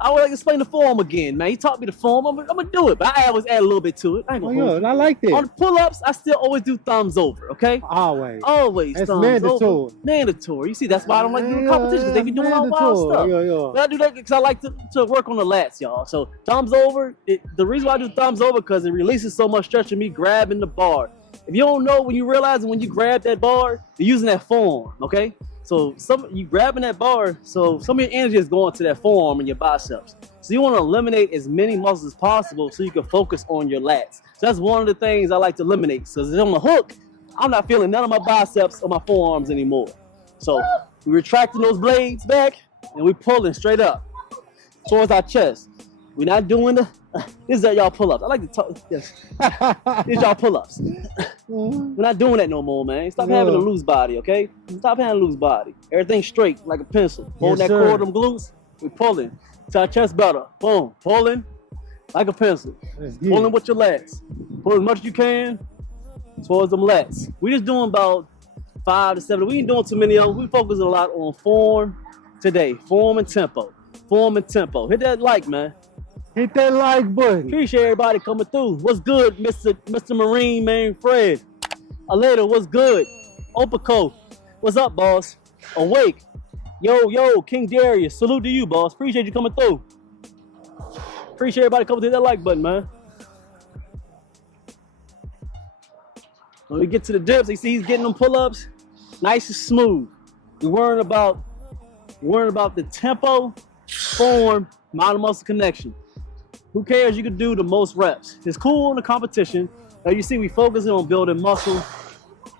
I would like to explain the form again, man. He taught me the form. I'm gonna do it, but I always add a little bit to it. I ain't gonna hold you. I like that. On the pull-ups, I still always do thumbs over, okay? Always. That's thumbs mandatory. over. Mandatory. You see, that's why I don't like doing competitions, because they be doing all wild stuff. But I do that because I like to work on the lats, y'all. So thumbs over, the reason why I do thumbs over, because it releases so much stretch of me grabbing the bar. If you don't know, when you realize when you grab that bar, you're using that form, okay? So you grabbing that bar, so some of your energy is going to that forearm and your biceps. So you want to eliminate as many muscles as possible so you can focus on your lats. So that's one of the things I like to eliminate. Because on the hook, I'm not feeling none of my biceps or my forearms anymore. So we're retracting those blades back and we're pulling straight up towards our chest. We're not doing this is y'all pull-ups. I like to talk, yes. These y'all pull-ups. We're not doing that no more, man. Stop having a loose body, okay? Stop having a loose body. Everything straight like a pencil. Hold that core of them glutes. We're pulling to our chest better. Boom. Pulling like a pencil. Pulling with your lats. Pull as much as you can towards them lats. We're just doing about 5 to 7. We ain't doing too many of them. We focusing a lot on form today. Form and tempo. Form and tempo. Hit that like, man. Hit that like button. Appreciate everybody coming through. What's good, Mr. Marine, man, Fred? Aleda, what's good? Opaco, what's up, boss? Awake. Yo, King Darius, salute to you, boss. Appreciate you coming through. Appreciate everybody coming through that like button, man. When we get to the dips, you see he's getting them pull-ups nice and smooth. We're worrying about the tempo, form, mind muscle connection. Who cares? You can do the most reps. It's cool in the competition. Now you see we focusing on building muscle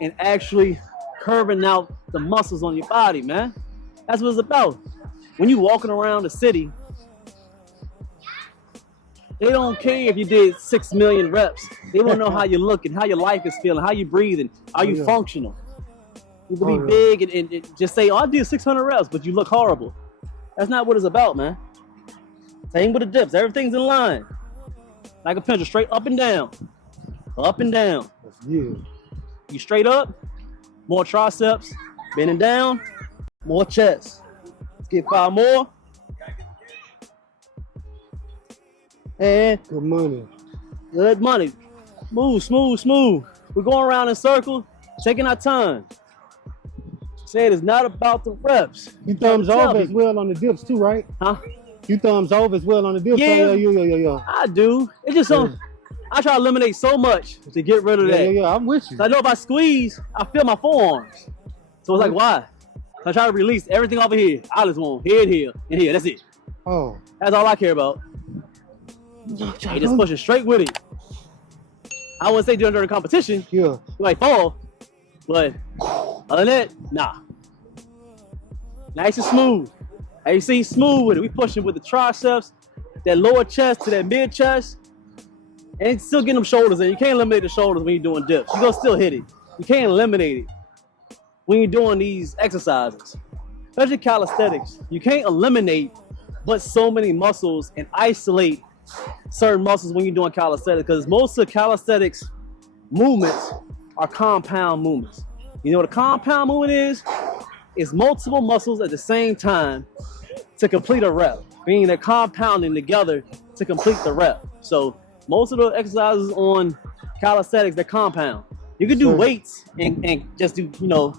and actually curving out the muscles on your body, man. That's what it's about. When you walking around the city, they don't care if you did 6 million reps. They want to know how you're looking, how your life is feeling, how you breathing, are you functional. You can be big and just say, oh, I did 600 reps, but you look horrible. That's not what it's about, man. Same with the dips. Everything's in line. Like a pencil, straight up and down. Up and down. That's good. You straight up, more triceps, bending down, more chest. Let's get 5 more. And good money. Good money. Smooth, smooth, smooth. We're going around in circles, taking our time. Said it's not about the reps. You thumbs over as well on the dips too, right? Huh? You thumbs over as well on the dips. Yeah. I do. It's just something. I try to eliminate so much to get rid of that. Yeah, I'm with you. I know if I squeeze, I feel my forearms. So it's like, why? I try to release everything over here. I just want here, and here. That's it. Oh. That's all I care about. Hey, just pushing straight with it. I wouldn't say during competition. Yeah. You might fall. But other than that, nah. Nice and smooth. As you see, smooth with it. We pushing with the triceps, that lower chest to that mid chest, and still getting them shoulders in. You can't eliminate the shoulders when you're doing dips. You're gonna still hit it. You can't eliminate it when you're doing these exercises. Especially calisthenics. You can't eliminate but so many muscles and isolate certain muscles when you're doing calisthenics, because most of the calisthenics movements are compound movements. You know what a compound movement is? It's multiple muscles at the same time to complete a rep, meaning they're compounding together to complete the rep. So most of the exercises on calisthenics, they're compound. You can do weights and just do, y'all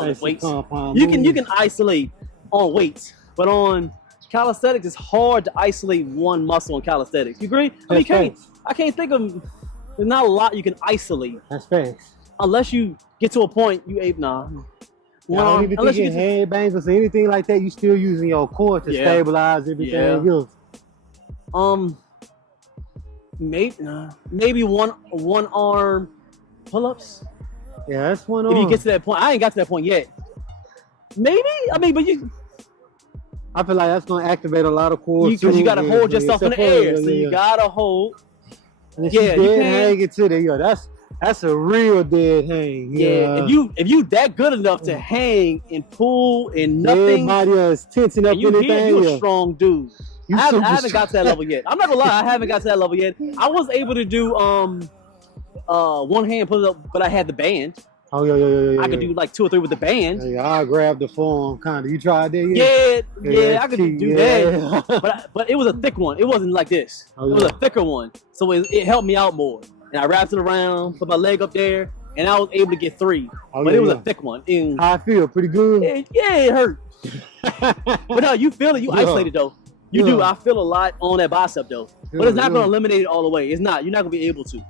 lift weights. You can isolate on weights, but on calisthenics, it's hard to isolate one muscle on calisthenics. You agree? I can't think of, there's not a lot you can isolate. That's facts. Unless you get to a point, unless you get head bangs or anything like that, you still using your core to stabilize everything else. Maybe one arm pull-ups. Yeah, that's one arm. If you get to that point, I ain't got to that point yet. Maybe, but you. I feel like that's gonna activate a lot of core. Because you gotta hold yourself in the air, so you gotta hold. And you can hang it to there. That's a real dead hang. Yeah. If you that good enough to hang and pull and nothing, everybody is tensing up anything. You a strong dude. I haven't got to that level yet. I'm not gonna lie, I haven't got to that level yet. I was able to do one hand pull up, but I had the band. Oh yeah. I could do like 2 or 3 with the band. Yeah, I grabbed the form kind of. You tried that? Yeah, I could do that. But it was a thick one. It wasn't like this. It was a thicker one, so it helped me out more. And I wrapped it around, put my leg up there, and I was able to get 3. But it was a thick one. And how I feel? Pretty good? It hurt. But no, you feel it. You isolated though. You do. I feel a lot on that bicep though. But it's not going to eliminate it all the way. It's not. You're not going to be able to.